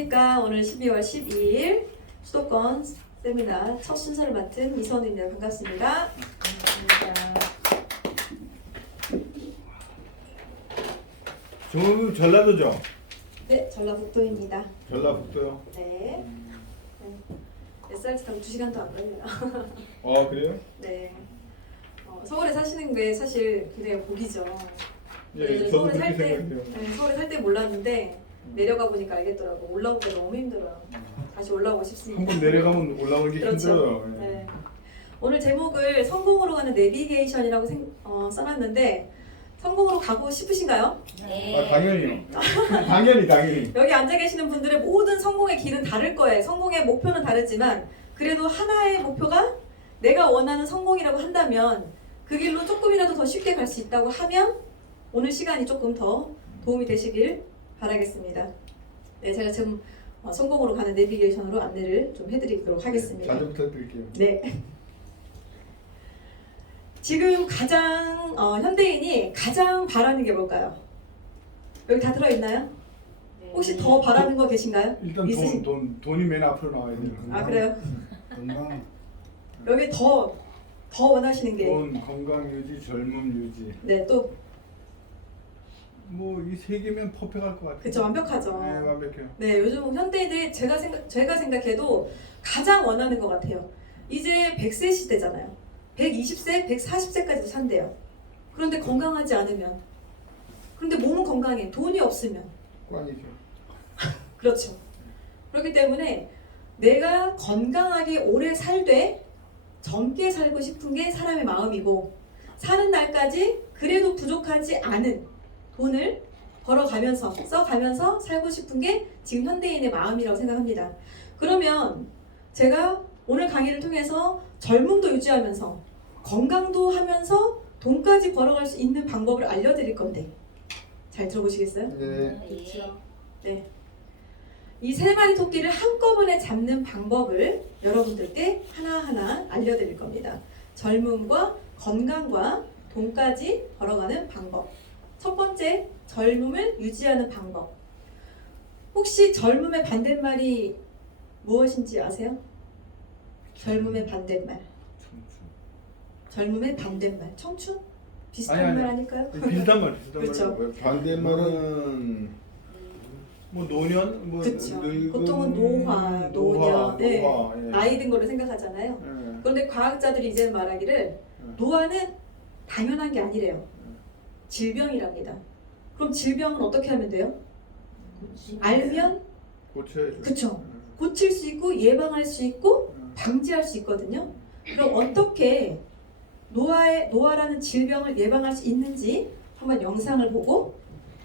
그러니까 오늘 12월 12일 수도권 세미나 첫 순서를 맡은 이선우입니다. 반갑습니다. 종업은 전라도죠? 네, 전라북도입니다. 전라북도요? 네. SRT 타고 2시간도 안 걸려요. 그래요? 네. 서울에 사시는 게 사실 굉장히 복이죠. 예, 저도 서울에 그렇게 살 때, 생각해요. 네, 서울에 살 때 몰랐는데 내려가 보니까 알겠더라고. 올라오기가 너무 힘들어요. 다시 올라오고 싶습니다. 한번 내려가면 올라오기 그렇죠. 힘들어요. 예. 네. 오늘 제목을 성공으로 가는 내비게이션이라고 써놨는데 성공으로 가고 싶으신가요? 당연히요. 당연히. 여기 앉아 계시는 분들의 모든 성공의 길은 다를 거예요. 성공의 목표는 다르지만 그래도 하나의 목표가 내가 원하는 성공이라고 한다면 그 길로 조금이라도 더 쉽게 갈 수 있다고 하면 오늘 시간이 조금 더 도움이 되시길 바라겠습니다. 네, 제가 지금 성공으로 가는 내비게이션으로 안내를 좀 해드리도록 하겠습니다. 잘 부탁드릴게요. 네. 지금 가장 현대인이 가장 바라는 게 뭘까요? 여기 다 들어있나요? 혹시 더 바라는 거 계신가요? 일단 돈이 맨 앞으로 나와야 돼요. 아 그래요? 건강. 여기 더 원하시는 게 돈, 건강 유지, 젊음 유지. 네, 또 뭐 이 세 개면 퍼펙할 것 같아요. 그쵸, 완벽하죠. 네, 완벽해요. 네, 요즘 현대인들 제가 생각해도 가장 원하는 것 같아요. 이제 100세 시대잖아요. 120세, 140세까지도 산대요. 그런데 건강하지 않으면, 그런데 몸은 건강해, 돈이 없으면, 꽝이죠. 그렇죠. 그렇기 때문에 내가 건강하게 오래 살되 젊게 살고 싶은 게 사람의 마음이고, 사는 날까지 그래도 부족하지 않은 돈을 벌어가면서 써가면서 살고 싶은 게 지금 현대인의 마음이라고 생각합니다. 그러면 제가 오늘 강의를 통해서 젊음도 유지하면서 건강도 하면서 돈까지 벌어갈 수 있는 방법을 알려드릴 건데 잘 들어보시겠어요? 네. 그렇죠. 네. 이 세 마리 토끼를 한꺼번에 잡는 방법을 여러분들께 하나하나 알려드릴 겁니다. 젊음과 건강과 돈까지 벌어가는 방법. 첫 번째, 젊음을 유지하는 방법. 혹시 젊음의 반대말이 무엇인지 아세요? 젊음의 반대말. 젊음의 반대말. 청춘? 비슷한 말 아닐까요? 비슷한 말. 그렇죠. 반대말은 뭐 노년, 뭐 그렇죠. 늙은, 보통은 노년, 네. 예. 나이 든 걸로 생각하잖아요. 예. 그런데 과학자들이 이제는 말하기를 노화는 당연한 게 아니래요. 질병이랍니다. 그럼 질병은 어떻게 하면 돼요? 알면 고쳐야죠. 그쵸. 고칠 수 있고 예방할 수 있고 방지할 수 있거든요. 그럼 어떻게 노화라는 질병을 예방할 수 있는지 한번 영상을 보고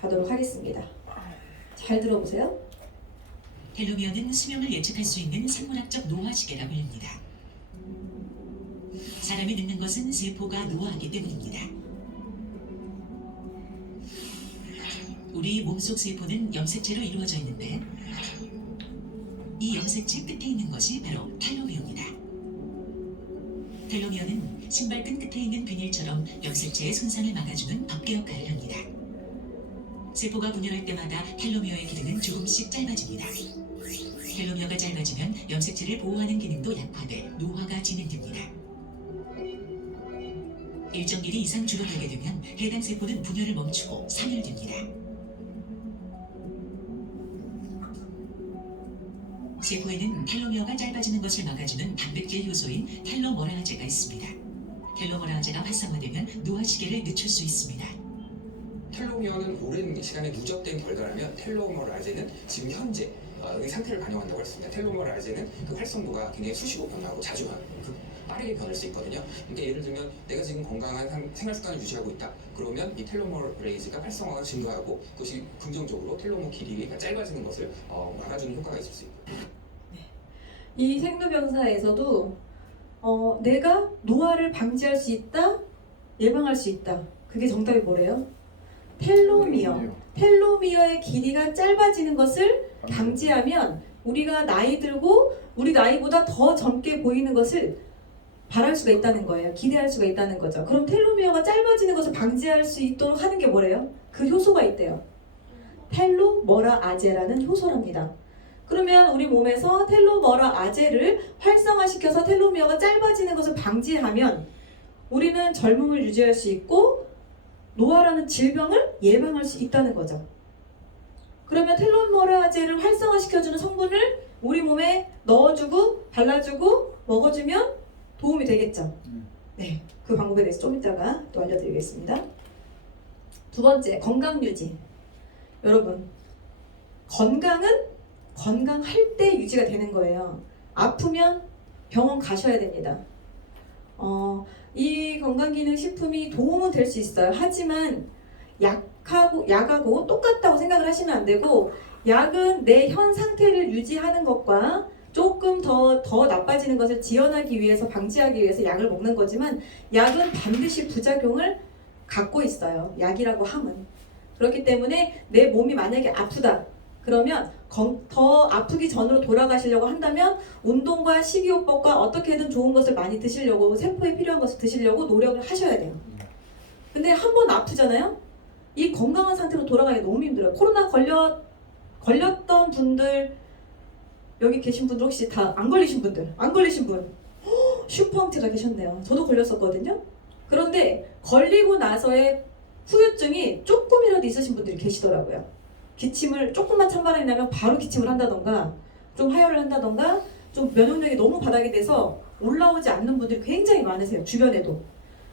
가도록 하겠습니다. 잘 들어보세요. 텔로미어는 수명을 예측할 수 있는 생물학적 노화 시계라 불립니다. 사람이 늙는 것은 세포가 노화하기 때문입니다. 우리 몸속 세포는 염색체로 이루어져 있는데 이 염색체 끝에 있는 것이 바로 텔로미어입니다. 텔로미어는 신발끈 끝에 있는 비닐처럼 염색체의 손상을 막아주는 덮개 역할을 합니다. 세포가 분열할 때마다 텔로미어의 기능은 조금씩 짧아집니다. 텔로미어가 짧아지면 염색체를 보호하는 기능도 약화돼 노화가 진행됩니다. 일정 길이 이상 줄어들게 되면 해당 세포는 분열을 멈추고 사멸됩니다. 세포에는 텔로미어가 짧아지는 것을 막아주는 단백질 효소인 텔로머라아제가 있습니다. 텔로머라아제가 활성화되면 노화 시계를 늦출 수 있습니다. 텔로미어는 오랜 시간에 누적된 결과라면 텔로머라아제는 지금 현재 이 상태를 반영한다고 했습니다. 텔로머라아제는 그 활성도가 굉장히 수시로 변화하고 자주 빠르게 변할 수 있거든요. 그러니까 예를 들면 내가 지금 건강한 생활 습관을 유지하고 있다. 그러면 이 텔로머레이즈가 활성화가 증가하고 그것이 긍정적으로 텔로머 길이가 짧아지는 것을 막아주는 효과가 있을 수 있고. 이 생로병사에서도 내가 노화를 방지할 수 있다, 예방할 수 있다. 그게 정답이 뭐래요? 텔로미어의 길이가 짧아지는 것을 방지하면 우리가 나이 들고 우리 나이보다 더 젊게 보이는 것을 바랄 수가 있다는 거예요. 기대할 수가 있다는 거죠. 그럼 텔로미어가 짧아지는 것을 방지할 수 있도록 하는 게 뭐래요? 그 효소가 있대요. 텔로머라아제라는 효소랍니다. 그러면 우리 몸에서 텔로머라 아제를 활성화시켜서 텔로미어가 짧아지는 것을 방지하면 우리는 젊음을 유지할 수 있고 노화라는 질병을 예방할 수 있다는 거죠. 그러면 텔로머라 아제를 활성화시켜주는 성분을 우리 몸에 넣어주고 발라주고 먹어주면 도움이 되겠죠. 네, 그 방법에 대해서 좀 이따가 또 알려드리겠습니다. 두 번째, 건강 유지. 여러분, 건강은 건강할 때 유지가 되는 거예요. 아프면 병원 가셔야 됩니다. 이 건강기능식품이 도움은 될 수 있어요. 하지만 약하고 똑같다고 생각을 하시면 안 되고, 약은 내 현 상태를 유지하는 것과 조금 더 나빠지는 것을 지연하기 위해서, 방지하기 위해서 약을 먹는 거지만, 약은 반드시 부작용을 갖고 있어요. 약이라고 함은. 그렇기 때문에 내 몸이 만약에 아프다 그러면 더 아프기 전으로 돌아가시려고 한다면 운동과 식이요법과 어떻게든 좋은 것을 많이 드시려고, 세포에 필요한 것을 드시려고 노력을 하셔야 돼요. 근데 한 번 아프잖아요. 이 건강한 상태로 돌아가기 너무 힘들어요. 코로나 걸렸던 분들, 여기 계신 분들 혹시 다 안 걸리신 분들, 안 걸리신 분 슈퍼함트가 계셨네요. 저도 걸렸었거든요. 그런데 걸리고 나서의 후유증이 조금이라도 있으신 분들이 계시더라고요. 기침을 조금만 찬바람이 나면 바로 기침을 한다던가, 좀 하혈을 한다던가, 좀 면역력이 너무 바닥이 돼서 올라오지 않는 분들이 굉장히 많으세요. 주변에도.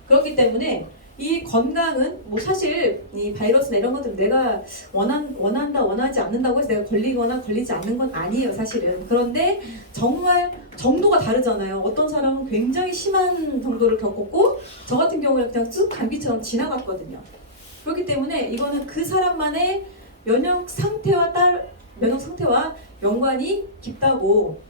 그렇기 때문에 이 건강은 뭐 사실 이 바이러스나 이런 것들은 내가 원한다 원하지 않는다고 해서 내가 걸리거나 걸리지 않는 건 아니에요, 사실은. 그런데 정말 정도가 다르잖아요. 어떤 사람은 굉장히 심한 정도를 겪었고, 저 같은 경우는 그냥 쑥 감기처럼 지나갔거든요. 그렇기 때문에 이거는 그 사람만의 면역 상태와 연관이 깊다고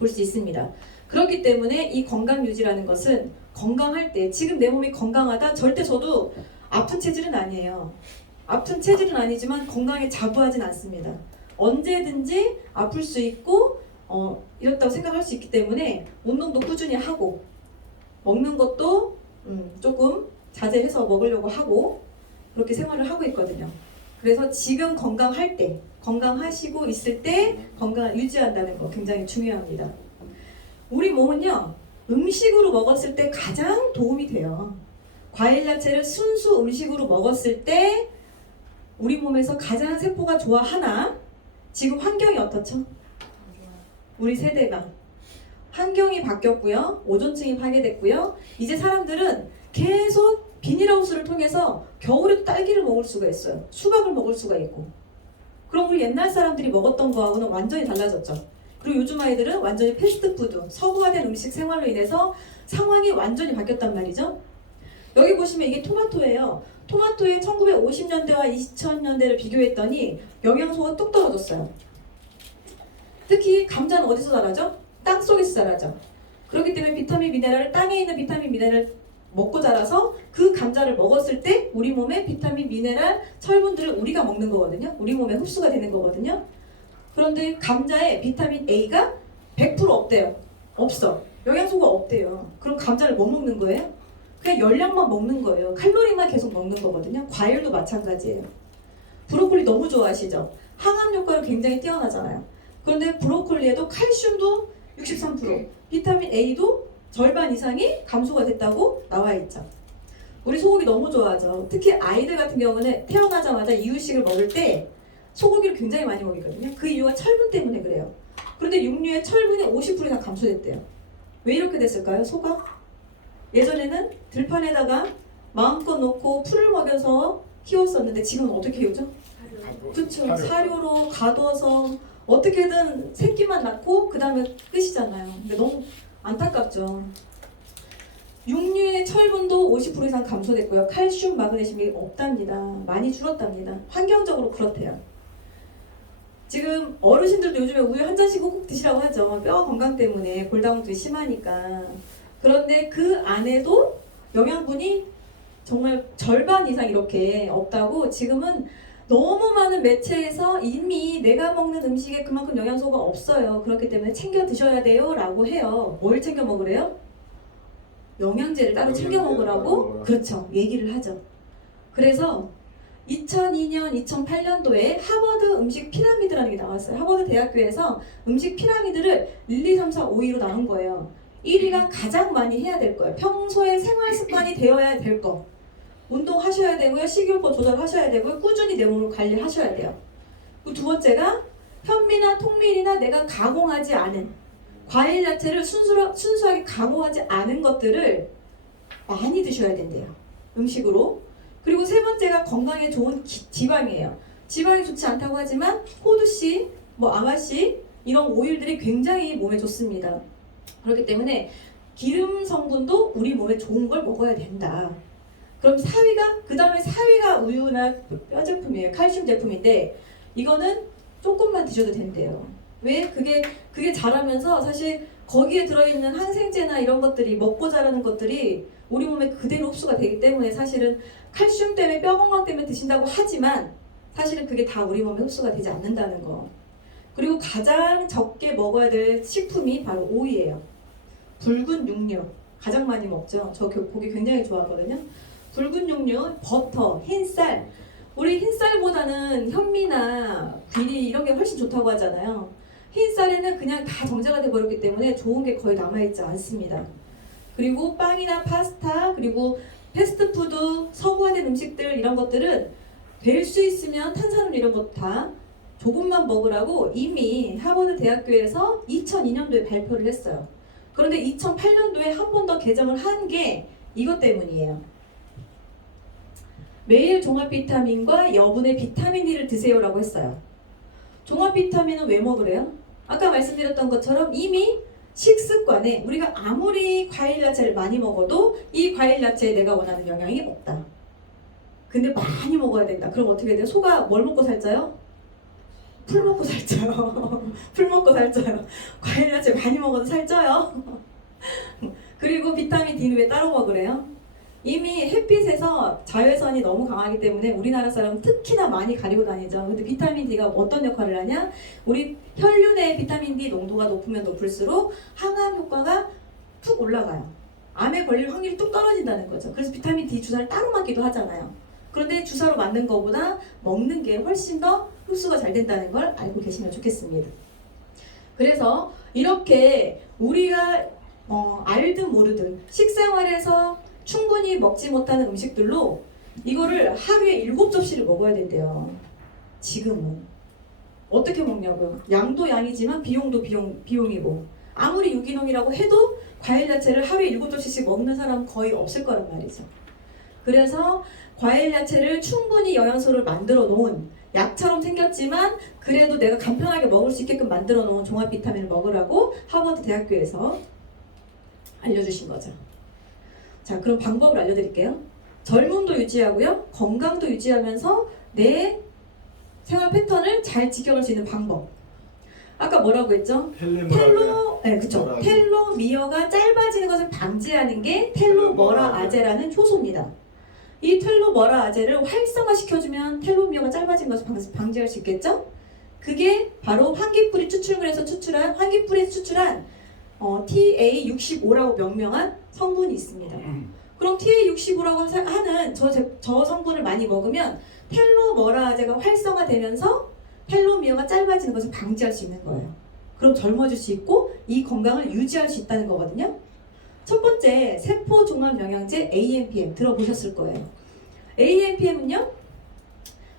볼 수 있습니다. 그렇기 때문에 이 건강 유지라는 것은 건강할 때, 지금 내 몸이 건강하다, 절대 저도 아픈 체질은 아니에요. 아픈 체질은 아니지만 건강에 자부하진 않습니다. 언제든지 아플 수 있고 이렇다고 생각할 수 있기 때문에 운동도 꾸준히 하고, 먹는 것도 조금 자제해서 먹으려고 하고, 그렇게 생활을 하고 있거든요. 그래서 지금 건강할 때, 건강하시고 있을 때 건강을 유지한다는 거 굉장히 중요합니다. 우리 몸은요, 음식으로 먹었을 때 가장 도움이 돼요. 과일 야채를 순수 음식으로 먹었을 때 우리 몸에서 가장 세포가 좋아하나? 지금 환경이 어떻죠? 우리 세대가 환경이 바뀌었고요. 오존층이 파괴됐고요. 이제 사람들은 계속 비닐하우스를 통해서 겨울에도 딸기를 먹을 수가 있어요. 수박을 먹을 수가 있고. 그럼 우리 옛날 사람들이 먹었던 거하고는 완전히 달라졌죠. 그리고 요즘 아이들은 완전히 패스트푸드, 서구화된 음식 생활로 인해서 상황이 완전히 바뀌었단 말이죠. 여기 보시면 이게 토마토예요. 토마토의 1950년대와 2000년대를 비교했더니 영양소가 뚝 떨어졌어요. 특히 감자는 어디서 자라죠? 땅 속에서 자라죠. 그렇기 때문에 비타민 미네랄을, 땅에 있는 비타민 미네랄을 먹고 자라서 그 감자를 먹었을 때 우리 몸에 비타민 미네랄 철분들을 우리가 먹는 거거든요. 우리 몸에 흡수가 되는 거거든요. 그런데 감자에 비타민 A가 100% 없대요. 없어. 영양소가 없대요. 그럼 감자를 뭐 먹는 거예요? 그냥 열량만 먹는 거예요. 칼로리만 계속 먹는 거거든요. 과일도 마찬가지예요. 브로콜리 너무 좋아하시죠? 항암 효과가 굉장히 뛰어나잖아요. 그런데 브로콜리에도 칼슘도 63%, 비타민 A도 절반 이상이 감소가 됐다고 나와 있죠. 우리 소고기 너무 좋아하죠. 특히 아이들 같은 경우는 태어나자마자 이유식을 먹을 때 소고기를 굉장히 많이 먹이거든요. 그 이유가 철분 때문에 그래요. 그런데 육류의 철분이 50% 이상 감소됐대요. 왜 이렇게 됐을까요? 소가? 예전에는 들판에다가 마음껏 놓고 풀을 먹여서 키웠었는데 지금은 어떻게 키우죠? 그렇죠. 사료로 가둬서 어떻게든 새끼만 낳고 그 다음에 끝이잖아요. 근데 너무 안타깝죠. 육류의 철분도 50% 이상 감소됐고요. 칼슘, 마그네슘이 없답니다. 많이 줄었답니다. 환경적으로 그렇대요. 지금 어르신들도 요즘에 우유 한 잔씩 꼭 드시라고 하죠. 뼈 건강 때문에 골다공증이 심하니까. 그런데 그 안에도 영양분이 정말 절반 이상 이렇게 없다고, 지금은 너무 많은 매체에서 이미 내가 먹는 음식에 그만큼 영양소가 없어요. 그렇기 때문에 챙겨 드셔야 돼요 라고 해요. 뭘 챙겨 먹으래요? 영양제를 따로 챙겨 먹으라고, 그렇죠, 얘기를 하죠. 그래서 2002년, 2008년도에 하버드 음식 피라미드라는 게 나왔어요. 하버드 대학교에서 음식 피라미드를 1, 2, 3, 4, 5위로 나눈 거예요. 1위가 가장 많이 해야 될 거예요. 평소에 생활 습관이 되어야 될 거. 운동하셔야 되고요. 식이요법 조절하셔야 되고요. 꾸준히 내 몸을 관리하셔야 돼요. 그리고 두 번째가 현미나 통밀이나 내가 가공하지 않은 과일 야채를 순수하게 가공하지 않은 것들을 많이 드셔야 된대요. 음식으로. 그리고 세 번째가 건강에 좋은 지방이에요. 지방이 좋지 않다고 하지만 호두씨, 아마씨 이런 오일들이 굉장히 몸에 좋습니다. 그렇기 때문에 기름 성분도 우리 몸에 좋은 걸 먹어야 된다. 그럼 그 다음에 4위가 우유나 뼈 제품이에요. 칼슘 제품인데 이거는 조금만 드셔도 된대요. 왜? 그게 자라면서 사실 거기에 들어있는 항생제나 이런 것들이 먹고 자라는 것들이 우리 몸에 그대로 흡수가 되기 때문에 사실은 칼슘 때문에 뼈 건강 때문에 드신다고 하지만 사실은 그게 다 우리 몸에 흡수가 되지 않는다는 거. 그리고 가장 적게 먹어야 될 식품이 바로 오이예요. 붉은 육류 가장 많이 먹죠. 저 고기 굉장히 좋아하거든요. 붉은 육류, 버터, 흰쌀. 우리 흰쌀보다는 현미나 귀리 이런 게 훨씬 좋다고 하잖아요. 흰쌀에는 그냥 다 정제가 돼버렸기 때문에 좋은 게 거의 남아있지 않습니다. 그리고 빵이나 파스타, 그리고 패스트푸드, 서구화된 음식들 이런 것들은 될 수 있으면 탄수화물 이런 것 다 조금만 먹으라고 이미 하버드 대학교에서 2002년도에 발표를 했어요. 그런데 2008년도에 한 번 더 개정을 한 게 이것 때문이에요. 매일 종합 비타민과 여분의 비타민 D를 드세요라고 했어요. 종합 비타민은 왜 먹으래요? 아까 말씀드렸던 것처럼 이미 식습관에 우리가 아무리 과일 야채를 많이 먹어도 이 과일 야채에 내가 원하는 영양이 없다. 근데 많이 먹어야 된다. 그럼 어떻게 돼요? 소가 뭘 먹고 살쪄요? 풀 먹고 살쪄요. 풀 먹고 살쪄요. 과일 야채 많이 먹어도 살쪄요. 그리고 비타민 D는 왜 따로 먹으래요? 이미 햇빛에서 자외선이 너무 강하기 때문에 우리나라 사람은 특히나 많이 가리고 다니죠. 근데 비타민 D가 어떤 역할을 하냐? 우리 혈류 내 비타민 D 농도가 높으면 높을수록 항암 효과가 툭 올라가요. 암에 걸릴 확률이 뚝 떨어진다는 거죠. 그래서 비타민 D 주사를 따로 맞기도 하잖아요. 그런데 주사로 맞는 것보다 먹는 게 훨씬 더 흡수가 잘 된다는 걸 알고 계시면 좋겠습니다. 그래서 이렇게 우리가 알든 모르든 식생활에서 충분히 먹지 못하는 음식들로 이거를 하루에 7접시를 먹어야 된대요. 지금은. 어떻게 먹냐고요? 양도 양이지만 비용도 비용이고 아무리 유기농이라고 해도 과일 야채를 하루에 7접시씩 먹는 사람은 거의 없을 거란 말이죠. 그래서 과일 야채를 충분히 영양소를 만들어 놓은 약처럼 생겼지만 그래도 내가 간편하게 먹을 수 있게끔 만들어 놓은 종합 비타민을 먹으라고 하버드 대학교에서 알려주신 거죠. 자, 그럼 방법을 알려드릴게요. 젊음도 유지하고요. 건강도 유지하면서 내 생활 패턴을 잘 지켜갈 수 있는 방법. 아까 뭐라고 했죠? 텔로미어가 짧아지는 것을 방지하는 게 텔로머라아제라는 효소입니다. 이 텔로머라아제를 활성화시켜주면 텔로미어가 짧아지는 것을 방지할 수 있겠죠? 그게 바로 환기뿌리 추출물에서 환기뿌리에서 추출한 TA65라고 명명한 성분이 있습니다. 그럼 TA65라고 하는 저 성분을 많이 먹으면 텔로머라아제가 활성화되면서 텔로미어가 짧아지는 것을 방지할 수 있는 거예요. 그럼 젊어질 수 있고 이 건강을 유지할 수 있다는 거거든요. 첫 번째, 세포종합영양제 AMPM 들어보셨을 거예요. AMPM은요,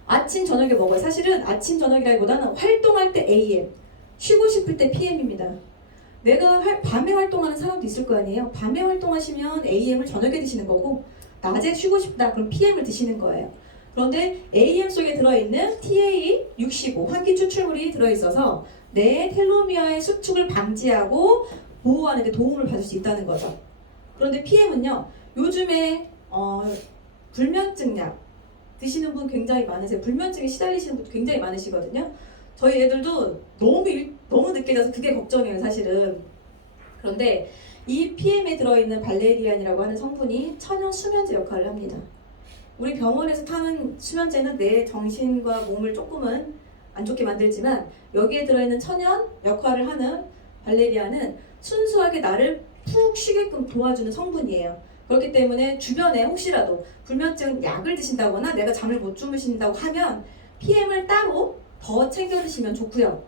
아침 저녁에 먹어요. 사실은 아침 저녁이라기보다는 활동할 때 AM, 쉬고 싶을 때 PM입니다. 내가 밤에 활동하는 사람도 있을 거 아니에요. 밤에 활동하시면 AM을 저녁에 드시는 거고 낮에 쉬고 싶다 그럼 PM을 드시는 거예요. 그런데 AM 속에 들어있는 TA65 환기 추출물이 들어있어서 내 텔로미어의 수축을 방지하고 보호하는 데 도움을 받을 수 있다는 거죠. 그런데 PM은요, 요즘에 불면증 약 드시는 분 굉장히 많으세요. 불면증에 시달리시는 분 굉장히 많으시거든요. 저희 애들도 너무 늦게 자서 그게 걱정이에요, 사실은. 그런데 이 PM에 들어있는 발레리안이라고 하는 성분이 천연 수면제 역할을 합니다. 우리 병원에서 타는 수면제는 내 정신과 몸을 조금은 안 좋게 만들지만 여기에 들어있는 천연 역할을 하는 발레리안은 순수하게 나를 푹 쉬게끔 도와주는 성분이에요. 그렇기 때문에 주변에 혹시라도 불면증 약을 드신다거나 내가 잠을 못 주무신다고 하면 PM을 따로 더 챙겨 드시면 좋고요.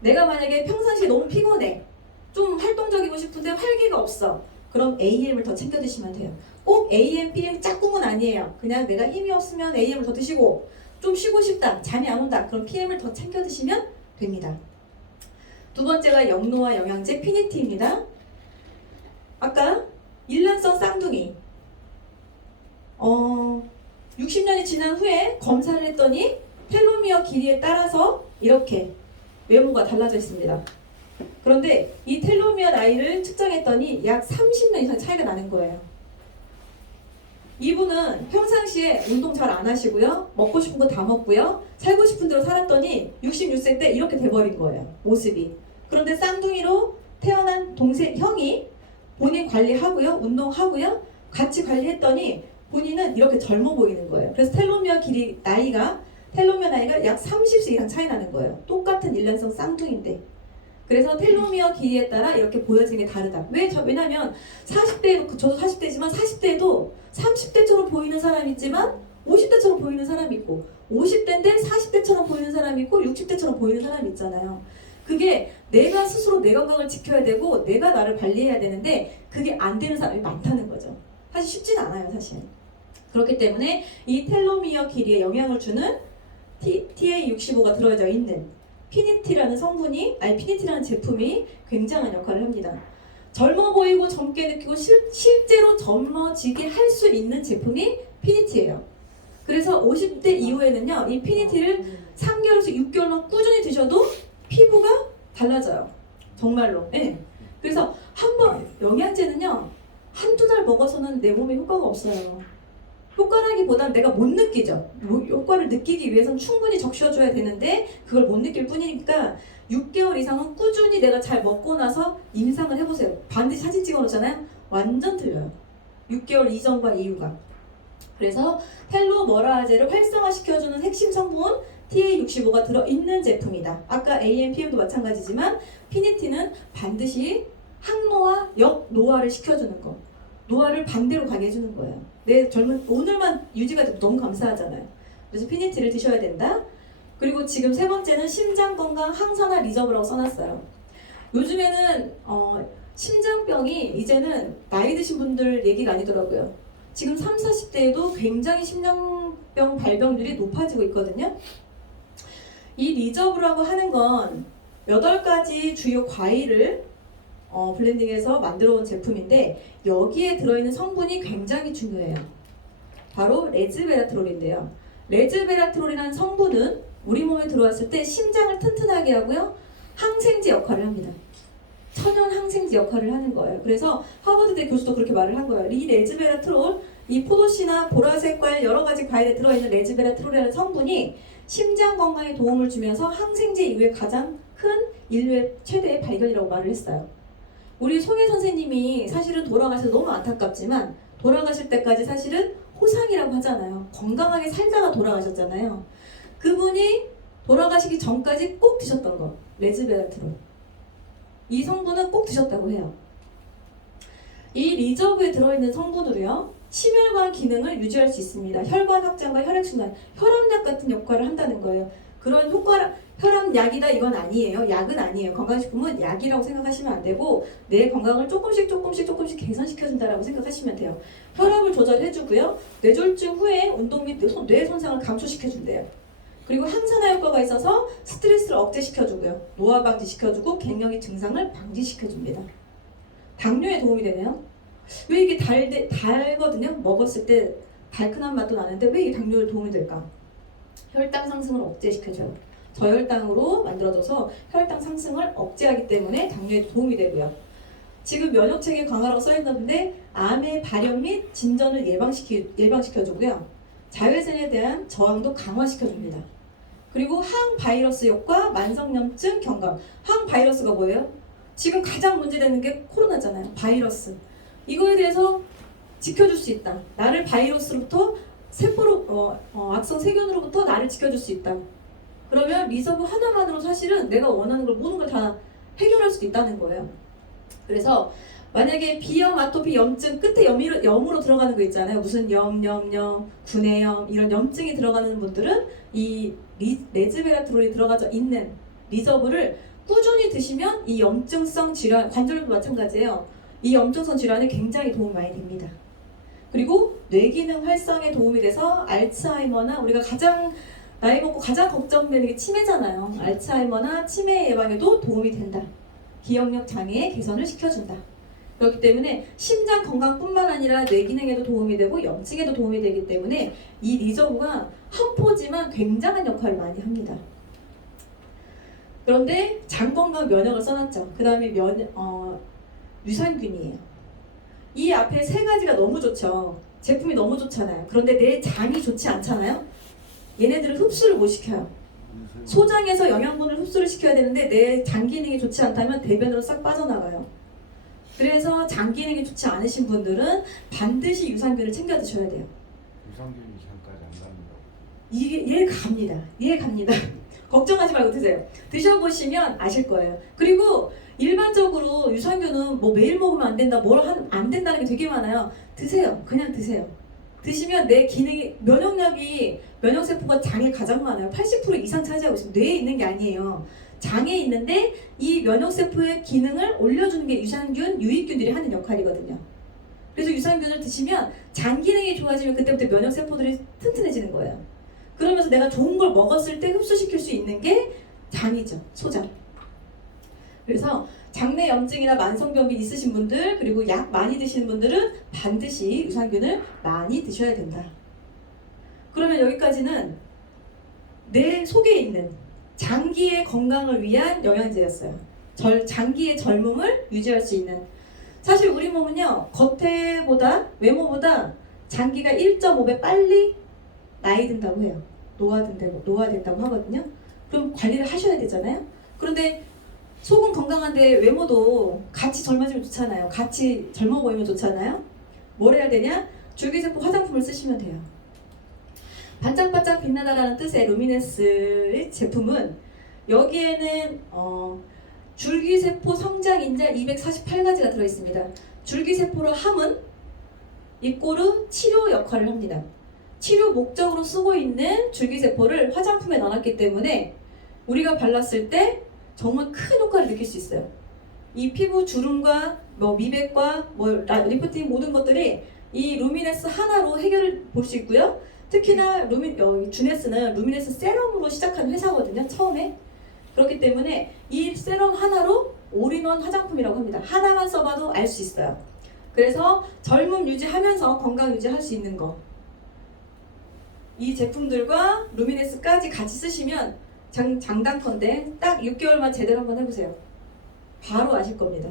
내가 만약에 평상시에 너무 피곤해, 좀 활동적이고 싶은데 활기가 없어, 그럼 AM을 더 챙겨 드시면 돼요. 꼭 AM, PM 짝꿍은 아니에요. 그냥 내가 힘이 없으면 AM을 더 드시고, 좀 쉬고 싶다, 잠이 안 온다, 그럼 PM을 더 챙겨 드시면 됩니다. 두 번째가 역노화 영양제 피니티입니다. 아까 일란성 쌍둥이 60년이 지난 후에 검사를 했더니 텔로미어 길이에 따라서 이렇게 외모가 달라져 있습니다. 그런데 이 텔로미어 나이를 측정했더니 약 30년 이상 차이가 나는 거예요. 이분은 평상시에 운동 잘 안 하시고요, 먹고 싶은 거 다 먹고요, 살고 싶은 대로 살았더니 66세 때 이렇게 돼버린 거예요, 모습이. 그런데 쌍둥이로 태어난 형이 본인 관리하고요, 운동하고요, 같이 관리했더니 본인은 이렇게 젊어 보이는 거예요. 그래서 텔로미어 나이가 약 30세 이상 차이 나는 거예요. 똑같은 일란성 쌍둥이인데. 그래서 텔로미어 길이에 따라 이렇게 보여지는 게 다르다. 왜냐면 40대에도, 저도 40대지만 40대에도 30대처럼 보이는 사람이 있지만 50대처럼 보이는 사람이 있고, 50대인데 40대처럼 보이는 사람이 있고 60대처럼 보이는 사람이 있잖아요. 그게 내가 스스로 내 건강을 지켜야 되고 내가 나를 관리해야 되는데 그게 안 되는 사람이 많다는 거죠. 사실 쉽진 않아요, 사실. 그렇기 때문에 이 텔로미어 길이에 영향을 주는 TA65가 들어져 있는 피니티라는 피니티라는 제품이 굉장한 역할을 합니다. 젊어 보이고 젊게 느끼고 실제로 젊어지게 할 수 있는 제품이 피니티예요. 그래서 50대 이후에는요, 이 피니티를 3개월에서 6개월만 꾸준히 드셔도 피부가 달라져요. 정말로. 네. 그래서 한번 영양제는요, 한두 달 먹어서는 내 몸에 효과가 없어요. 효과라기보단 내가 못 느끼죠. 효과를 느끼기 위해서는 충분히 적셔줘야 되는데 그걸 못 느낄 뿐이니까 6개월 이상은 꾸준히 내가 잘 먹고 나서 임상을 해보세요. 반드시 사진 찍어놓잖아요. 완전 틀려요. 6개월 이전과 이후가. 그래서 텔로머라제를 활성화시켜주는 핵심 성분 TA65가 들어있는 제품이다. 아까 AM, PM도 마찬가지지만 피니티는 반드시 항노화, 역노화를 시켜주는 거. 노화를 반대로 가게 해주는 거예요. 내 젊은 오늘만 유지가 돼도 너무 감사하잖아요. 그래서 피니티를 드셔야 된다. 그리고 지금 세 번째는 심장 건강 항산화 리저브라고 써놨어요. 요즘에는 심장병이 이제는 나이 드신 분들 얘기가 아니더라고요. 지금 30, 40대에도 굉장히 심장병 발병률이 높아지고 있거든요. 이 리저브라고 하는 건 8가지 주요 과일을 블렌딩해서 만들어 온 제품인데 여기에 들어있는 성분이 굉장히 중요해요. 바로 레즈베라트롤인데요. 레즈베라트롤이라는 성분은 우리 몸에 들어왔을 때 심장을 튼튼하게 하고요, 항생제 역할을 합니다. 천연 항생제 역할을 하는 거예요. 그래서 하버드대 교수도 그렇게 말을 한 거예요. 이 레즈베라트롤, 이 포도씨나 보라색 과일 여러 가지 과일에 들어있는 레즈베라트롤이라는 성분이 심장 건강에 도움을 주면서 항생제 이후에 가장 큰 인류의 최대의 발견이라고 말을 했어요. 우리 송혜 선생님이 사실은 돌아가셔서 너무 안타깝지만 돌아가실 때까지 사실은 호상이라고 하잖아요. 건강하게 살다가 돌아가셨잖아요. 그분이 돌아가시기 전까지 꼭 드셨던 거, 레즈베라트롤. 이 성분은 꼭 드셨다고 해요. 이 리저브에 들어있는 성분으로요, 심혈관 기능을 유지할 수 있습니다. 혈관 확장과 혈액순환, 혈압약 같은 역할을 한다는 거예요. 그런 혈압약이다 이건 아니에요. 약은 아니에요. 건강식품은 약이라고 생각하시면 안 되고 내 건강을 조금씩 개선시켜준다라고 생각하시면 돼요. 혈압을 조절해주고요, 뇌졸중 후에 운동 및 뇌 손상을 감소시켜준대요. 그리고 항산화 효과가 있어서 스트레스를 억제시켜주고요, 노화 방지시켜주고 갱년기 증상을 방지시켜줍니다. 당뇨에 도움이 되네요. 왜 이게 달거든요? 먹었을 때 달큰한 맛도 나는데 왜 이게 당뇨에 도움이 될까? 혈당 상승을 억제시켜줘요. 저혈당으로 만들어져서 혈당 상승을 억제하기 때문에 당뇨에 도움이 되고요. 지금 면역체계 강화라고 써있는데 암의 발현 및 진전을 예방시켜주고요, 자외선에 대한 저항도 강화시켜줍니다. 그리고 항바이러스 효과, 만성염증 경감. 항바이러스가 뭐예요? 지금 가장 문제되는 게 코로나잖아요. 바이러스. 이거에 대해서 지켜줄 수 있다. 나를 바이러스로부터 악성 세균으로부터 나를 지켜줄 수 있다. 그러면 리저브 하나만으로 사실은 내가 원하는 걸 모든 걸 다 해결할 수도 있다는 거예요. 그래서 만약에 비염, 아토피, 염증 끝에 염으로 들어가는 거 있잖아요. 무슨 염, 구내염 이런 염증이 들어가는 분들은 이 레즈베라트롤이 들어가져 있는 리저브를 꾸준히 드시면 이 염증성 질환, 관절염도 마찬가지예요. 이 염증성 질환에 굉장히 도움이 많이 됩니다. 그리고 뇌기능 활성에 도움이 돼서 알츠하이머나 우리가 가장 나이 먹고 가장 걱정되는 게 치매잖아요. 알츠하이머나 치매 예방에도 도움이 된다. 기억력 장애 개선을 시켜준다. 그렇기 때문에 심장 건강뿐만 아니라 뇌기능에도 도움이 되고 염증에도 도움이 되기 때문에 이 리저브가 한 포지만 굉장한 역할을 많이 합니다. 그런데 장 건강 면역을 써놨죠. 그 다음에 유산균이에요. 이 앞에 세 가지가 너무 좋죠. 제품이 너무 좋잖아요. 그런데 내 장이 좋지 않잖아요. 얘네들은 흡수를 못 시켜요. 소장에서 영양분을 흡수를 시켜야 되는데 내 장 기능이 좋지 않다면 대변으로 싹 빠져나가요. 그래서 장 기능이 좋지 않으신 분들은 반드시 유산균을 챙겨 드셔야 돼요. 유산균이 장까지 안 갑니다. 이해 갑니다. 걱정하지 말고 드세요. 드셔보시면 아실 거예요. 그리고 일반적으로 유산균은 뭐 매일 먹으면 안 된다, 안 된다는 게 되게 많아요. 드세요. 그냥 드세요. 드시면 내 기능이, 면역세포가 장에 가장 많아요. 80% 이상 차지하고 있습니다. 뇌에 있는 게 아니에요. 장에 있는데 이 면역세포의 기능을 올려주는 게 유산균, 유익균들이 하는 역할이거든요. 그래서 유산균을 드시면 장 기능이 좋아지면 그때부터 면역세포들이 튼튼해지는 거예요. 그러면서 내가 좋은 걸 먹었을 때 흡수시킬 수 있는 게 장이죠. 소장. 그래서 장내 염증이나 만성병이 있으신 분들 그리고 약 많이 드시는 분들은 반드시 유산균을 많이 드셔야 된다. 그러면 여기까지는 내 속에 있는 장기의 건강을 위한 영양제였어요. 장기의 젊음을 유지할 수 있는. 사실 우리 몸은요, 외모보다 장기가 1.5배 빨리 나이 든다고 해요. 노화된다고 하거든요. 그럼 관리를 하셔야 되잖아요. 그런데 속은 건강한데 외모도 같이 젊어지면 좋잖아요. 같이 젊어 보이면 좋잖아요. 뭘 해야 되냐? 줄기세포 화장품을 쓰시면 돼요. 반짝반짝 빛나다라는 뜻의 루미네스의 제품은 여기에는 줄기세포 성장인자 248가지가 들어있습니다. 줄기세포를 함은 이꼬르 치료 역할을 합니다. 치료 목적으로 쓰고 있는 줄기세포를 화장품에 넣어놨기 때문에 우리가 발랐을 때 정말 큰 효과를 느낄 수 있어요. 이 피부 주름과 미백과 리프팅 모든 것들이 이 루미네스 하나로 해결을 볼 수 있고요. 특히나 주네스는 루미네스 세럼으로 시작한 회사거든요. 처음에. 그렇기 때문에 이 세럼 하나로 올인원 화장품이라고 합니다. 하나만 써봐도 알 수 있어요. 그래서 젊음 유지하면서 건강 유지할 수 있는 거. 이 제품들과 루미네스까지 같이 쓰시면 장단컨대 딱 6개월만 제대로 한번 해보세요. 바로 아실 겁니다.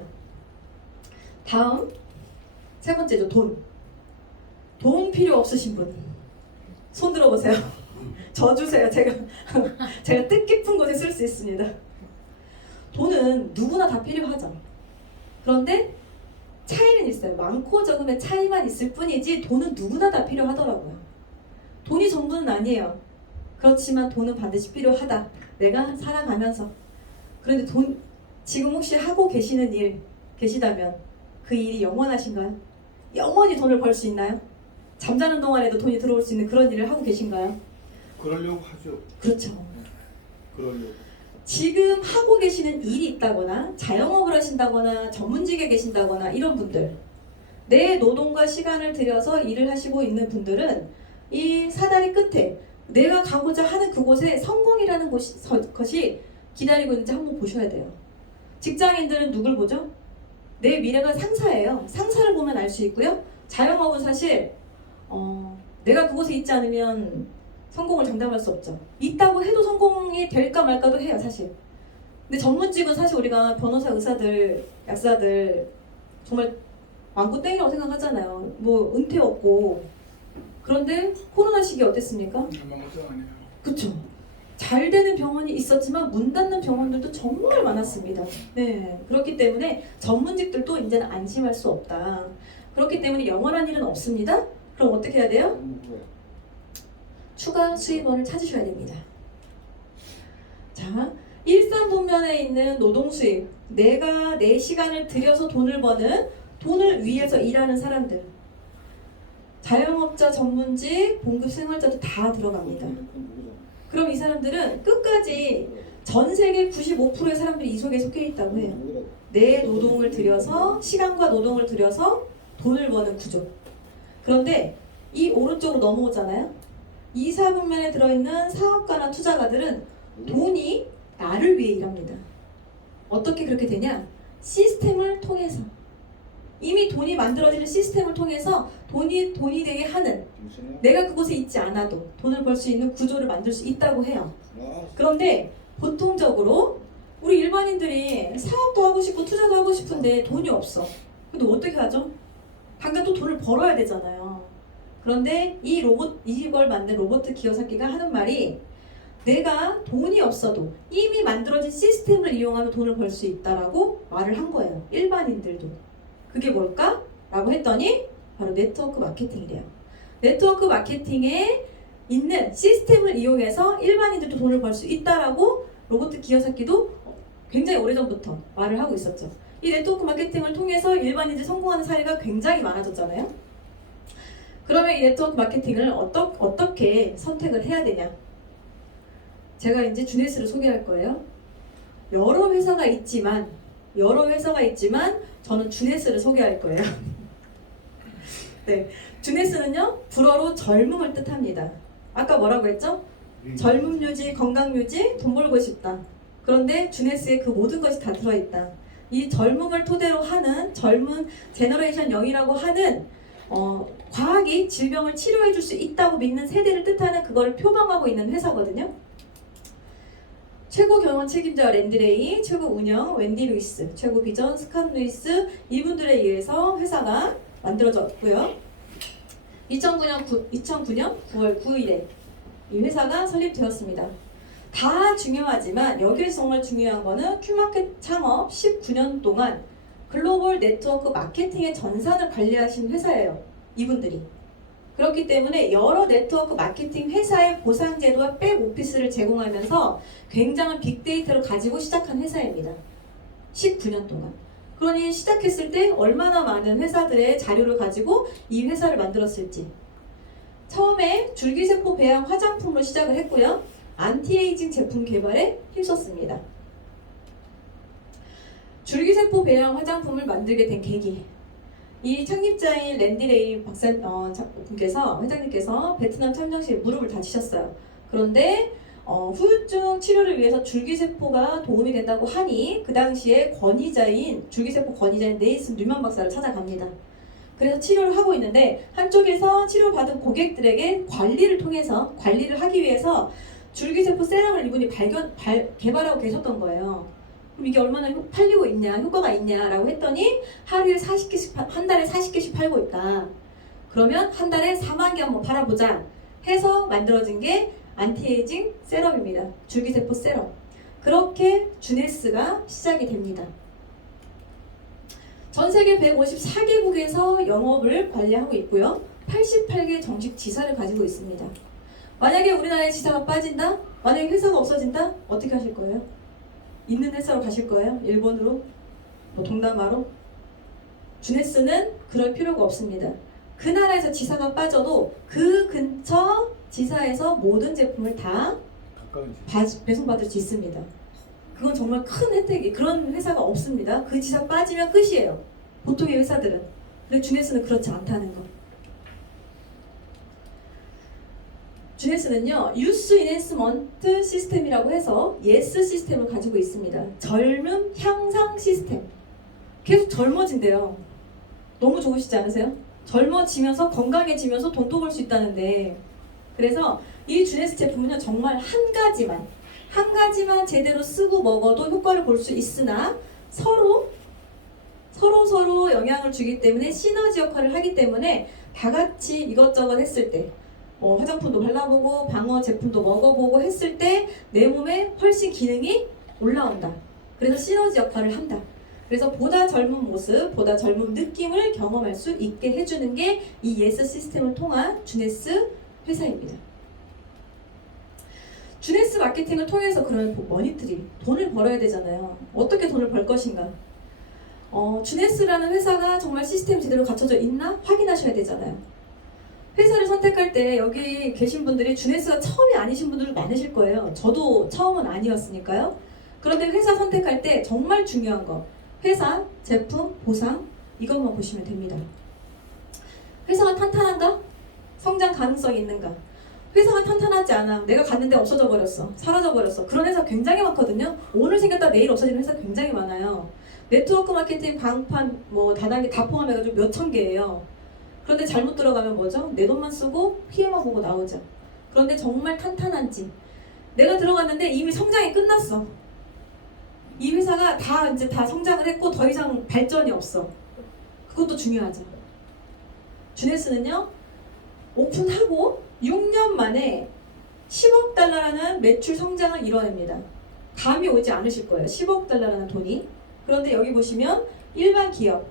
다음 세 번째죠. 돈 필요 없으신 분 손 들어보세요. 저 주세요. 제가 뜻깊은 곳에 쓸 수 있습니다. 돈은 누구나 다 필요하죠. 그런데 차이는 있어요. 많고 적음의 차이만 있을 뿐이지 돈은 누구나 다 필요하더라고요. 돈이 전부는 아니에요. 그렇지만 돈은 반드시 필요하다. 내가 살아가면서. 그런데 지금 혹시 하고 계시는 일 계시다면 그 일이 영원하신가요? 영원히 돈을 벌 수 있나요? 잠자는 동안에도 돈이 들어올 수 있는 그런 일을 하고 계신가요? 그러려고 하죠. 그렇죠. 그러려고. 지금 하고 계시는 일이 있다거나 자영업을 하신다거나 전문직에 계신다거나 이런 분들, 내 노동과 시간을 들여서 일을 하시고 있는 분들은 이 사다리 끝에 내가 가고자 하는 그곳에 성공이라는 것이 기다리고 있는지 한번 보셔야 돼요. 직장인들은 누굴 보죠? 내 미래가 상사예요. 상사를 보면 알 수 있고요. 자영업은 사실 내가 그곳에 있지 않으면 성공을 장담할 수 없죠. 있다고 해도 성공이 될까 말까도 해요, 사실. 근데 전문직은 사실 우리가 변호사, 의사들, 약사들 정말 많고 땡이라고 생각하잖아요. 뭐 은퇴 없고. 그런데 코로나 시기 어땠습니까? 아무것도 아니에요. 그쵸. 잘 되는 병원이 있었지만 문 닫는 병원들도 정말 많았습니다. 네, 그렇기 때문에 전문직들도 이제는 안심할 수 없다. 그렇기 때문에 영원한 일은 없습니다. 그럼 어떻게 해야 돼요? 추가 수입원을 찾으셔야 됩니다. 자, 일상 분면에 있는 노동 수입, 내가 내 시간을 들여서 돈을 버는 돈을 위해서 일하는 사람들, 자영업자, 전문직, 봉급 생활자도 다 들어갑니다. 그럼 이 사람들은 끝까지 전 세계 95%의 사람들이 이 속에 속해 있다고 해요. 내 노동을 들여서, 시간과 노동을 들여서 돈을 버는 구조. 그런데 이 오른쪽으로 넘어오잖아요. 이 사분면에 들어있는 사업가나 투자가들은 돈이 나를 위해 일합니다. 어떻게 그렇게 되냐? 시스템을 통해서. 이미 돈이 만들어지는 시스템을 통해서 돈이 되게 하는, 내가 그곳에 있지 않아도 돈을 벌 수 있는 구조를 만들 수 있다고 해요. 그런데 보통적으로 우리 일반인들이 사업도 하고 싶고 투자도 하고 싶은데 돈이 없어. 근데 어떻게 하죠? 당장 또 돈을 벌어야 되잖아요. 그런데 이걸 만든 로버트 키요사키가 하는 말이, 내가 돈이 없어도 이미 만들어진 시스템을 이용하면 돈을 벌 수 있다라고 말을 한 거예요. 일반인들도. 그게 뭘까? 라고 했더니 바로 네트워크 마케팅이래요. 네트워크 마케팅에 있는 시스템을 이용해서 일반인들도 돈을 벌 수 있다라고 로버트 키요사키도 굉장히 오래전부터 말을 하고 있었죠. 이 네트워크 마케팅을 통해서 일반인들이 성공하는 사례가 굉장히 많아졌잖아요. 그러면 이 네트워크 마케팅을 어떻게 선택을 해야 되냐? 제가 이제 주네스를 소개할 거예요. 여러 회사가 있지만 저는 주네스를 소개할 거예요. 네, 주네스는요, 불어로 젊음을 뜻합니다. 아까 뭐라고 했죠? 젊음 유지, 건강 유지, 돈 벌고 싶다. 그런데 주네스에 그 모든 것이 다 들어있다. 이 젊음을 토대로 하는, 젊은 제너레이션 0이라고 하는 과학이 질병을 치료해 줄 수 있다고 믿는 세대를 뜻하는 그거를 표방하고 있는 회사거든요. 최고 경영 책임자 랜드레이, 최고 운영 웬디 루이스, 최고 비전 스캇 루이스, 이분들에 의해서 회사가 만들어졌고요. 2009년 9월 9일에 이 회사가 설립되었습니다. 다 중요하지만 여기서 정말 중요한 거는 큐마켓 창업 19년 동안 글로벌 네트워크 마케팅의 전산을 관리하신 회사예요. 이분들이. 그렇기 때문에 여러 네트워크 마케팅 회사의 보상 제도와 백 오피스를 제공하면서 굉장한 빅데이터를 가지고 시작한 회사입니다. 19년 동안. 그러니 시작했을 때 얼마나 많은 회사들의 자료를 가지고 이 회사를 만들었을지. 처음에 줄기세포 배양 화장품으로 시작을 했고요. 안티에이징 제품 개발에 힘썼습니다. 줄기세포 배양 화장품을 만들게 된 계기. 이 창립자인 랜디레이 회장님께서 베트남 참전 시에 무릎을 다치셨어요. 그런데 후유증 치료를 위해서 줄기세포가 도움이 된다고 하니 그 당시에 줄기세포 권위자인 네이슨 뉴만 박사를 찾아갑니다. 그래서 치료를 하고 있는데 한쪽에서 치료받은 고객들에게 관리를 하기 위해서 줄기세포 세럼을 이분이 개발하고 계셨던 거예요. 그럼 이게 얼마나 팔리고 있냐, 효과가 있냐라고 했더니 하루에 40개씩, 한 달에 40개씩 팔고 있다. 그러면 한 달에 4만 개 한번 팔아보자 해서 만들어진 게 안티에이징 세럼입니다. 줄기세포 세럼. 그렇게 주네스가 시작이 됩니다. 전 세계 154개국에서 영업을 관리하고 있고요. 88개 정식 지사를 가지고 있습니다. 만약에 우리나라의 지사가 빠진다? 만약에 회사가 없어진다? 어떻게 하실 거예요? 있는 회사로 가실 거예요? 일본으로? 동남아로? 주네스는 그럴 필요가 없습니다. 그 나라에서 지사가 빠져도 그 근처 지사에서 모든 제품을 다 배송받을 수 있습니다. 그건 정말 큰 혜택이, 그런 회사가 없습니다. 그 지사 빠지면 끝이에요. 보통의 회사들은. 근데 주네스는 그렇지 않다는 거. 주네스는요, 유스 이넨스먼트 시스템이라고 해서 예스 시스템을 가지고 있습니다. 젊음 향상 시스템. 계속 젊어진대요. 너무 좋으시지 않으세요? 젊어지면서 건강해지면서 돈도 벌 수 있다는데, 그래서 이 주네스 제품은요, 정말 한 가지만 제대로 쓰고 먹어도 효과를 볼 수 있으나 서로 영향을 주기 때문에 시너지 역할을 하기 때문에 다 같이 이것저것 했을 때, 화장품도 발라보고 방어 제품도 먹어보고 했을 때 내 몸에 훨씬 기능이 올라온다. 그래서 시너지 역할을 한다. 그래서 보다 젊은 모습, 보다 젊은 느낌을 경험할 수 있게 해주는 게 이 예스 시스템을 통한 주네스 회사입니다. 주네스 마케팅을 통해서 그런 머니트리, 돈을 벌어야 되잖아요. 어떻게 돈을 벌 것인가? 주네스라는 회사가 정말 시스템 제대로 갖춰져 있나 확인하셔야 되잖아요. 회사를 선택할 때 여기 계신 분들이 주네스가 처음이 아니신 분들도 많으실 거예요. 저도 처음은 아니었으니까요. 그런데 회사 선택할 때 정말 중요한 거, 회사, 제품, 보상 이것만 보시면 됩니다. 회사가 탄탄한가? 성장 가능성이 있는가? 회사가 탄탄하지 않아. 내가 갔는데 없어져 버렸어. 사라져 버렸어. 그런 회사 굉장히 많거든요. 오늘 생겼다 내일 없어지는 회사 굉장히 많아요. 네트워크 마케팅, 광판, 다단계 다 포함해가지고 몇천 개예요. 그런데 잘못 들어가면 뭐죠? 내 돈만 쓰고 피해만 보고 나오죠. 그런데 정말 탄탄한지. 내가 들어갔는데 이미 성장이 끝났어. 이 회사가 이제 다 성장을 했고 더 이상 발전이 없어. 그것도 중요하죠. 주네스는요, 오픈하고 6년 만에 10억 달러라는 매출 성장을 이뤄냅니다. 감이 오지 않으실 거예요. 10억 달러라는 돈이. 그런데 여기 보시면 일반 기업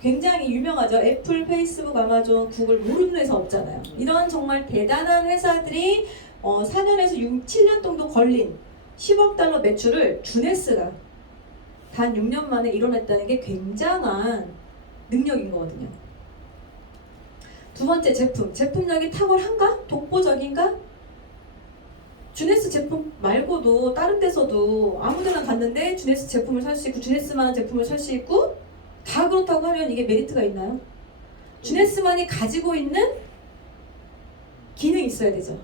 굉장히 유명하죠. 애플, 페이스북, 아마존, 구글 모르는 회사 없잖아요. 이런 정말 대단한 회사들이 4년에서 7년 정도 걸린 10억 달러 매출을 주네스가 단 6년 만에 이뤄냈다는 게 굉장한 능력인 거거든요. 두 번째, 제품력이 탁월한가? 독보적인가? 주네스 제품 말고도 다른 데서도 아무 데나 갔는데 주네스 제품을 살 수 있고 주네스만한 제품을 살 수 있고 다 그렇다고 하면 이게 메리트가 있나요? 주네스만이 가지고 있는 기능이 있어야 되죠.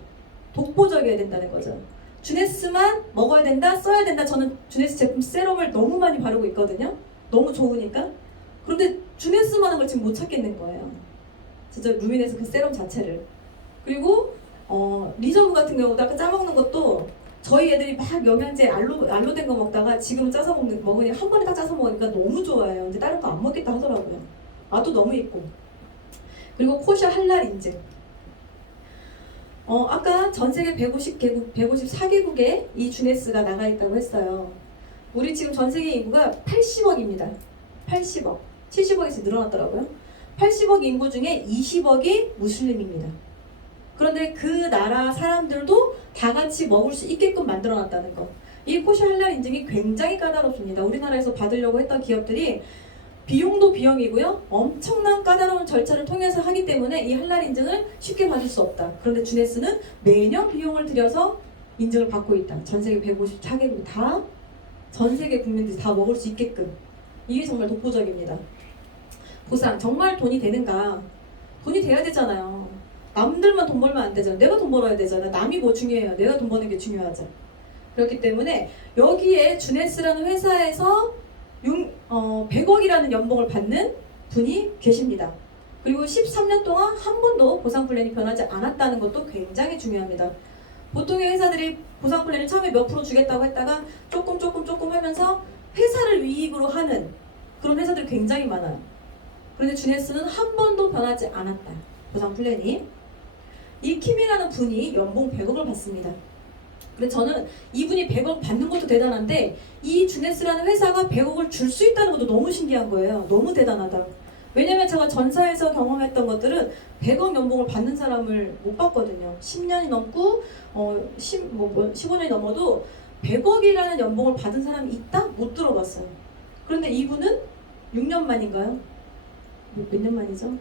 독보적이어야 된다는 거죠. 주네스만 먹어야 된다, 써야 된다. 저는 주네스 제품 세럼을 너무 많이 바르고 있거든요. 너무 좋으니까. 그런데 주네스만한 걸 지금 못 찾겠는 거예요. 진짜 루미네스 그 세럼 자체를. 그리고 리저브 같은 경우도 아까 짜먹는 것도 저희 애들이 막 영양제 알로 된 거 먹다가 지금 짜서 먹으니 한 번에 딱 짜서 먹으니까 너무 좋아요. 근데 다른 거 안 먹겠다 하더라고요. 맛도 너무 있고. 그리고 코샤 할랄 인증. 아까 전 세계 154개국에 이 주네스가 나가 있다고 했어요. 우리 지금 전 세계 인구가 80억입니다. 80억. 70억에서 늘어났더라고요. 80억 인구 중에 20억이 무슬림입니다. 그런데 그 나라 사람들도 다 같이 먹을 수 있게끔 만들어놨다는 거. 이 코샤 할랄 인증이 굉장히 까다롭습니다. 우리나라에서 받으려고 했던 기업들이 비용도 비용이고요. 엄청난 까다로운 절차를 통해서 하기 때문에 이 할랄 인증을 쉽게 받을 수 없다. 그런데 주네스는 매년 비용을 들여서 인증을 받고 있다. 전 세계 154개국 다 전 세계 국민들이 다 먹을 수 있게끔. 이게 정말 독보적입니다. 보상, 정말 돈이 되는가? 돈이 돼야 되잖아요. 남들만 돈 벌면 안 되잖아. 내가 돈 벌어야 되잖아. 남이 뭐 중요해요. 내가 돈 버는 게 중요하죠. 그렇기 때문에 여기에 주네스라는 회사에서 100억이라는 연봉을 받는 분이 계십니다. 그리고 13년 동안 한 번도 보상 플랜이 변하지 않았다는 것도 굉장히 중요합니다. 보통의 회사들이 보상 플랜을 처음에 몇 프로 주겠다고 했다가 조금 하면서 회사를 이익으로 하는 그런 회사들이 굉장히 많아요. 그런데 주네스는 한 번도 변하지 않았다. 보상 플랜이. 이 킴이라는 분이 연봉 100억을 받습니다. 그래서 저는 이분이 100억 받는 것도 대단한데 이 주네스라는 회사가 100억을 줄 수 있다는 것도 너무 신기한 거예요. 너무 대단하다. 왜냐면 제가 전사에서 경험했던 것들은 100억 연봉을 받는 사람을 못 봤거든요. 10년이 넘고 15년이 넘어도 100억이라는 연봉을 받은 사람이 있다? 못 들어봤어요. 그런데 이분은 6년 만인가요? 몇 년 만이죠?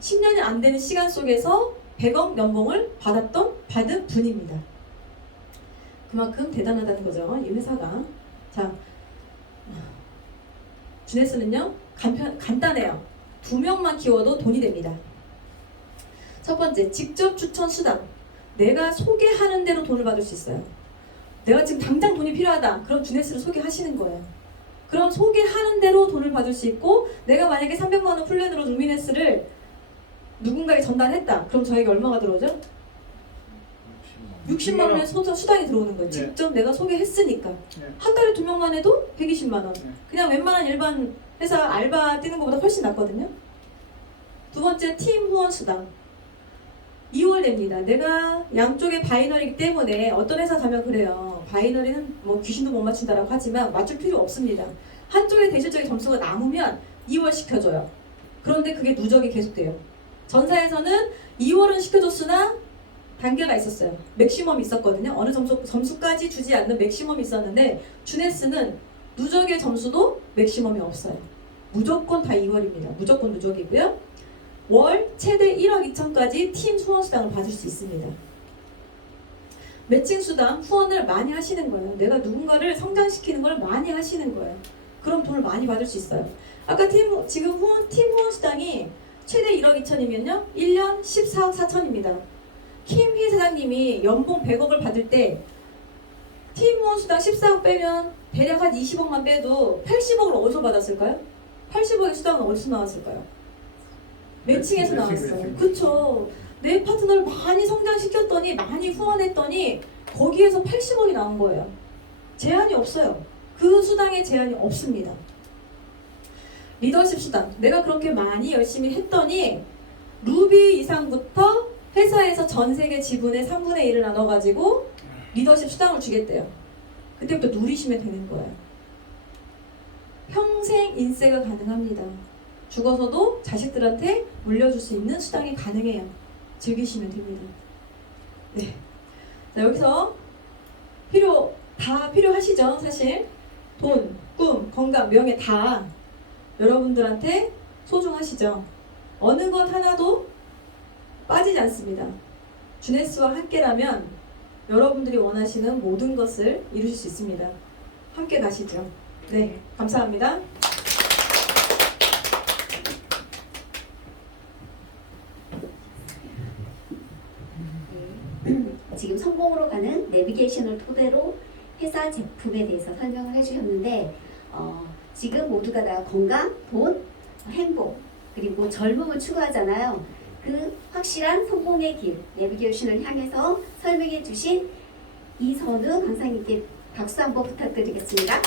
10년이 안 되는 시간 속에서 100억 연봉을 받은 분입니다. 그만큼 대단하다는 거죠, 이 회사가. 자, 주네스는요, 간단해요. 2명만 키워도 돈이 됩니다. 첫 번째, 직접 추천 수당. 내가 소개하는 대로 돈을 받을 수 있어요. 내가 지금 당장 돈이 필요하다. 그럼 주네스를 소개하시는 거예요. 그럼 소개하는 대로 돈을 받을 수 있고, 내가 만약에 300만 원 플랜으로 루미네스를 누군가에게 전달했다. 그럼 저에게 얼마가 들어오죠? 60만 원의 수당이 들어오는 거예요. 네. 직접 내가 소개했으니까. 네. 한 달에 2명만 해도 120만 원. 네. 그냥 웬만한 일반 회사 알바 뛰는 것보다 훨씬 낫거든요. 두 번째, 팀 후원 수당. 2월 됩니다. 내가 양쪽의 바이너리이기 때문에 어떤 회사 가면 그래요. 바이너리는 뭐 귀신도 못 맞춘다라고 하지만 맞출 필요 없습니다. 한쪽의 대실적인 점수가 남으면 2월 시켜줘요. 그런데 그게 누적이 계속돼요. 전사에서는 2월은 시켜줬으나 단계가 있었어요. 맥시멈이 있었거든요. 어느 점수까지 주지 않는 맥시멈이 있었는데 주네스는 누적의 점수도 맥시멈이 없어요. 무조건 다 2월입니다. 무조건 누적이고요. 월 최대 1억 2천까지 팀 후원 수당을 받을 수 있습니다. 매칭 수당 후원을 많이 하시는 거예요. 내가 누군가를 성장시키는 걸 많이 하시는 거예요. 그럼 돈을 많이 받을 수 있어요. 아까 지금 팀 후원 수당이 최대 1억 2천이면요 1년 14억 4천입니다. 김희 사장님이 연봉 100억을 받을 때 팀 후원 수당 14억 빼면 대략 한 20억만 빼도 80억을 어디서 받았을까요? 80억의 수당은 어디서 나왔을까요? 매칭에서 나왔어요. 그쵸? 내 파트너를 많이 성장시켰더니 많이 후원했더니 거기에서 80억이 나온 거예요. 제한이 없어요. 그 수당에 제한이 없습니다. 리더십 수당. 내가 그렇게 많이 열심히 했더니 루비 이상부터 회사에서 전 세계 지분의 3분의 1을 나눠가지고 리더십 수당을 주겠대요. 그때부터 누리시면 되는 거예요. 평생 인세가 가능합니다. 죽어서도 자식들한테 물려줄 수 있는 수당이 가능해요. 즐기시면 됩니다. 네. 자, 여기서 다 필요하시죠? 사실 돈, 꿈, 건강, 명예 다 여러분들한테 소중하시죠? 어느 것 하나도 빠지지 않습니다. 주네스와 함께라면 여러분들이 원하시는 모든 것을 이루실 수 있습니다. 함께 가시죠. 네, 감사합니다. 지금 성공으로 가는 내비게이션을 토대로 회사 제품에 대해서 설명을 해주셨는데 지금 모두가 다 건강, 돈, 행복 그리고 젊음을 추구하잖아요. 그 확실한 성공의 길 내비게이션을 향해서 설명해 주신 이선우 강사님께 박수 한번 부탁드리겠습니다.